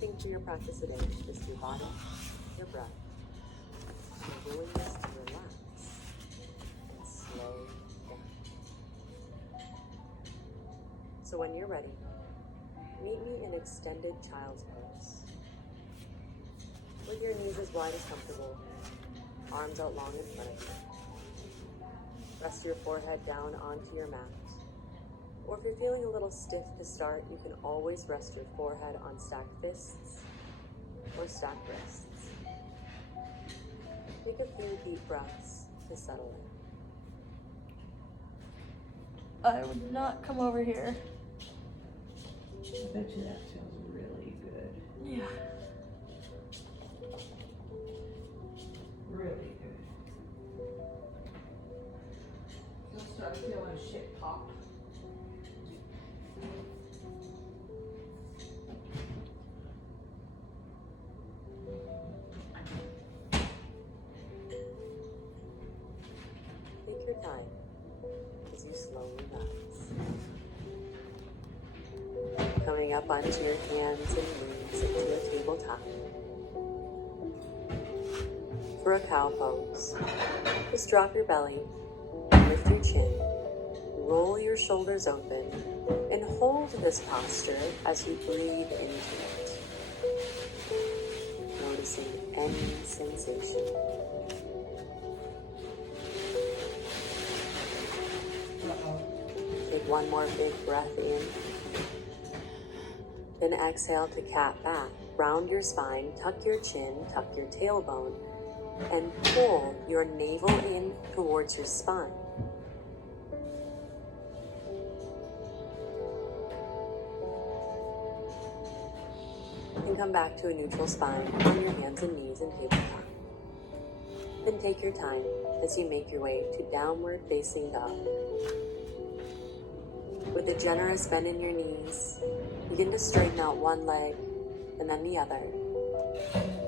thing for your practice today is your body, your breath, your willingness to relax and slow down. So when you're ready, meet me in extended child's pose. With your knees as wide as comfortable, arms out long in front of you. Rest your forehead down onto your mat. Or if you're feeling a little stiff to start, you can always rest your forehead on stacked fists or stacked wrists. Take a few deep breaths to settle in. I would not come over here. I bet you that feels really good. Yeah. Really good. You'll start feeling shit pop. Take your time as you slowly rise. Coming up onto your hands and knees into a tabletop. For a cow pose, just drop your belly, lift your chin, roll your shoulders open, and hold this posture as you breathe into it. Noticing any sensation. Take one more big breath in. Then exhale to cat back. Round your spine, tuck your chin, tuck your tailbone, and pull your navel in towards your spine. And come back to a neutral spine on your hands and knees and tabletop. Then take your time as you make your way to downward facing dog. With a generous bend in your knees, begin to straighten out one leg and then the other,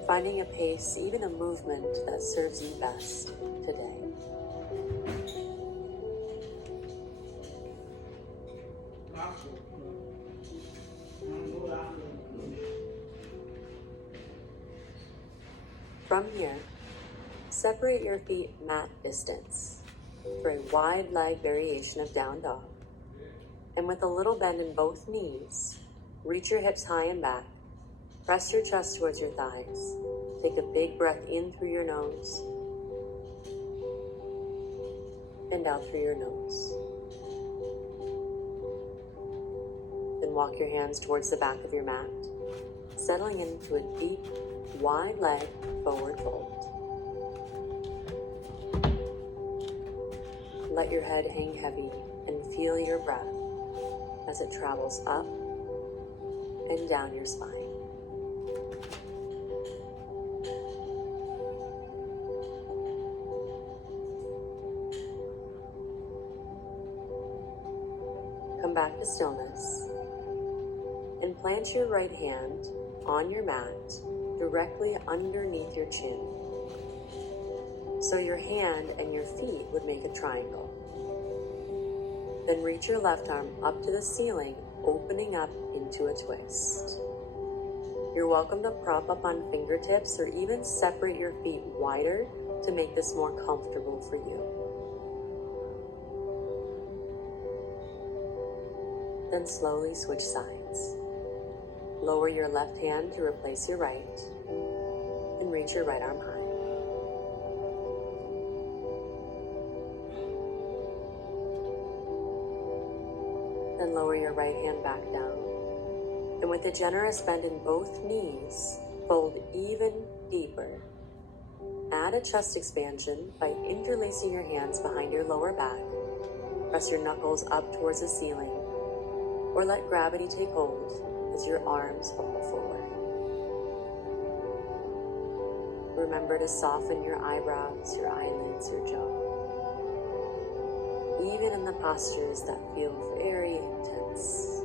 finding a pace, even a movement that serves you best today. From here, separate your feet mat distance for a wide leg variation of down dog. And with a little bend in both knees, reach your hips high and back. Press your chest towards your thighs. Take a big breath in through your nose and out through your nose. Then walk your hands towards the back of your mat, settling into a deep, wide leg forward fold. Let your head hang heavy and feel your breath as it travels up and down your spine. Come back to stillness and plant your right hand on your mat directly underneath your chin. So your hand and your feet would make a triangle. Then reach your left arm up to the ceiling, opening up into a twist. You're welcome to prop up on fingertips or even separate your feet wider to make this more comfortable for you. Then slowly switch sides. Lower your left hand to replace your right, and reach your right arm high. Then lower your right hand back down. And with a generous bend in both knees, fold even deeper. Add a chest expansion by interlacing your hands behind your lower back. Press your knuckles up towards the ceiling, or let gravity take hold as your arms fall forward. Remember to soften your eyebrows, your eyelids, your jaw. Even in the postures that feel very intense.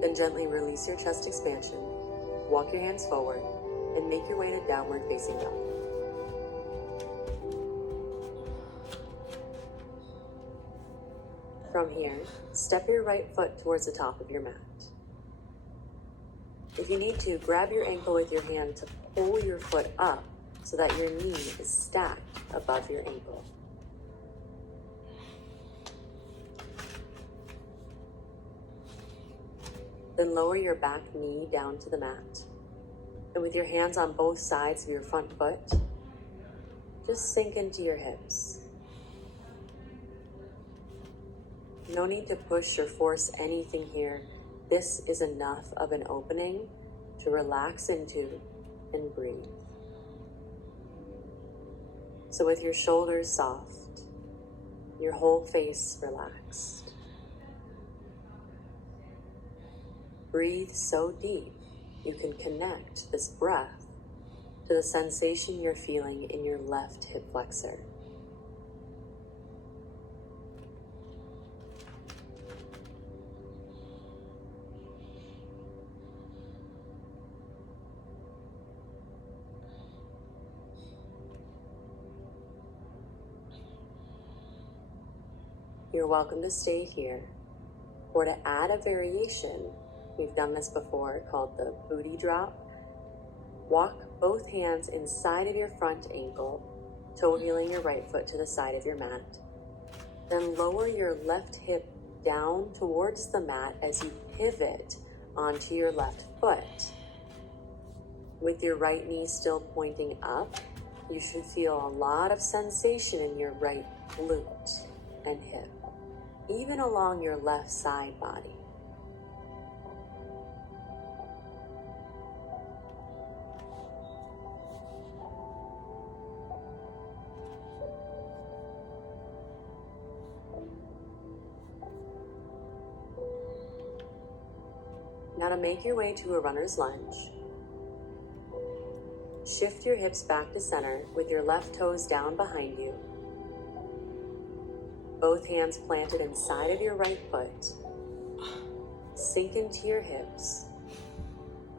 Then gently release your chest expansion, walk your hands forward, and make your way to downward facing dog. From here, step your right foot towards the top of your mat. If you need to, grab your ankle with your hand to pull your foot up so that your knee is stacked above your ankle. Then lower your back knee down to the mat. And with your hands on both sides of your front foot, just sink into your hips. No need to push or force anything here. This is enough of an opening to relax into and breathe. So with your shoulders soft, your whole face relaxed, breathe so deep you can connect this breath to the sensation you're feeling in your left hip flexor. You're welcome to stay here, or to add a variation, we've done this before, called the booty drop. Walk both hands inside of your front ankle, toe heeling your right foot to the side of your mat. Then lower your left hip down towards the mat as you pivot onto your left foot. With your right knee still pointing up, you should feel a lot of sensation in your right glute and hip, even along your left side body. Now to make your way to a runner's lunge, shift your hips back to center with your left toes down behind you. Both hands planted inside of your right foot. Sink into your hips,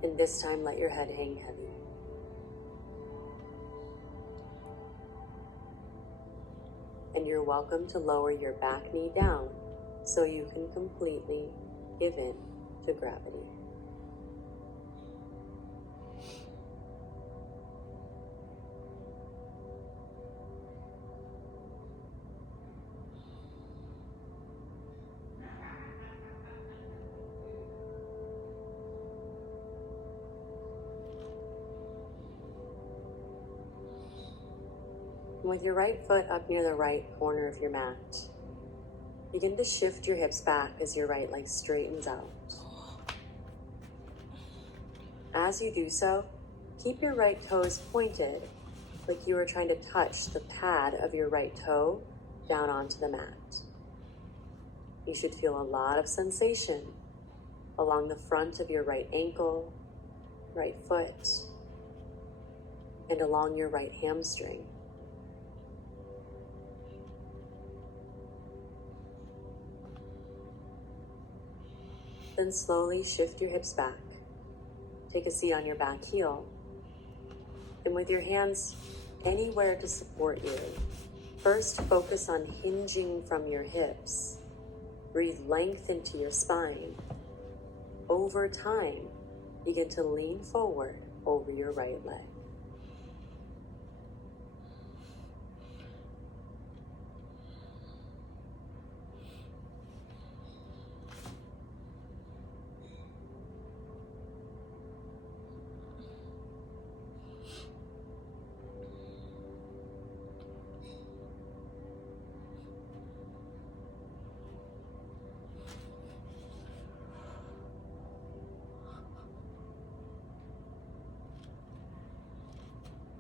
and this time let your head hang heavy. And you're welcome to lower your back knee down so you can completely give in to gravity. With your right foot up near the right corner of your mat, begin to shift your hips back as your right leg straightens out. As you do so, keep your right toes pointed like you are trying to touch the pad of your right toe down onto the mat. You should feel a lot of sensation along the front of your right ankle, right foot, and along your right hamstring. Then slowly shift your hips back. Take a seat on your back heel. And with your hands anywhere to support you, first focus on hinging from your hips. Breathe length into your spine. Over time, begin to lean forward over your right leg.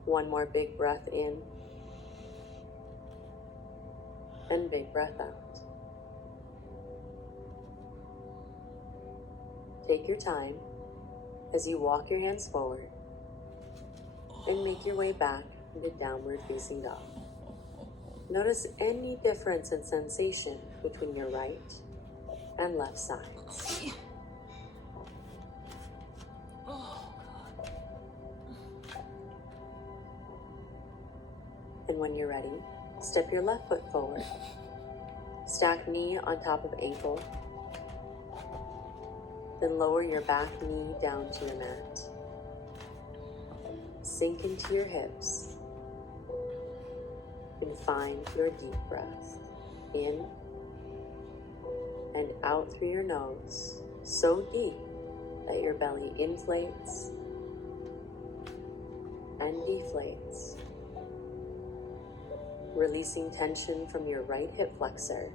One more big breath in, and big breath out. Take your time as you walk your hands forward and make your way back into downward facing dog. Notice any difference in sensation between your right and left sides. And when you're ready, step your left foot forward. Stack knee on top of ankle. Then lower your back knee down to your mat. Sink into your hips and find your deep breath in and out through your nose, so deep that your belly inflates and deflates, releasing tension from your right hip flexor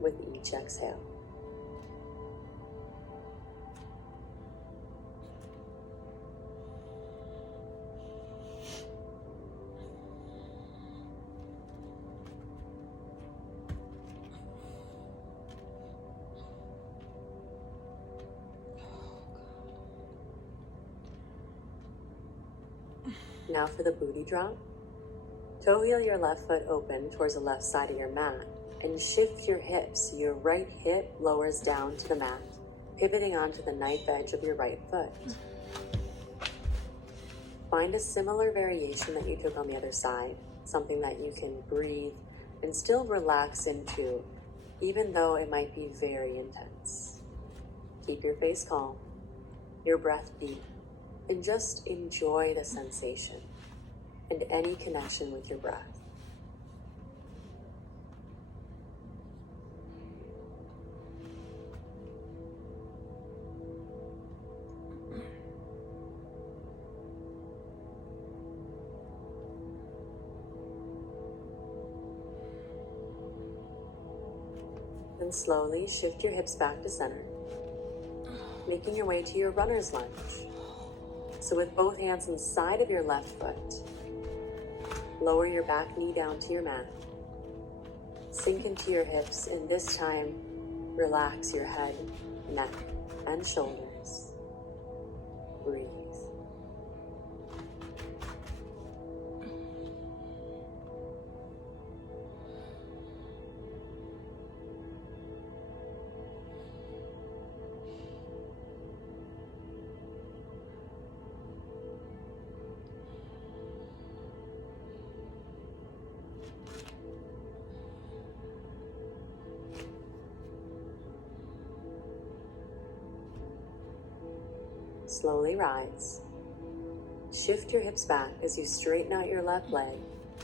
with each exhale. Now for the booty drop. Toe heel your left foot open towards the left side of your mat and shift your hips so your right hip lowers down to the mat, pivoting onto the knife edge of your right foot. Find a similar variation that you took on the other side, something that you can breathe and still relax into, even though it might be very intense. Keep your face calm, your breath deep, and just enjoy the sensation and any connection with your breath. Then slowly shift your hips back to center, making your way to your runner's lunge. So with both hands inside of your left foot, lower your back knee down to your mat. Sink into your hips, and this time, relax your head, neck, and shoulders. Breathe. Slowly rise. Shift your hips back as you straighten out your left leg,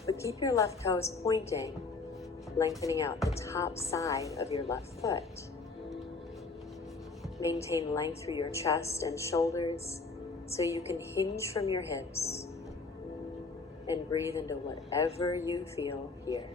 but keep your left toes pointing, lengthening out the top side of your left foot. Maintain length through your chest and shoulders so you can hinge from your hips and breathe into whatever you feel here.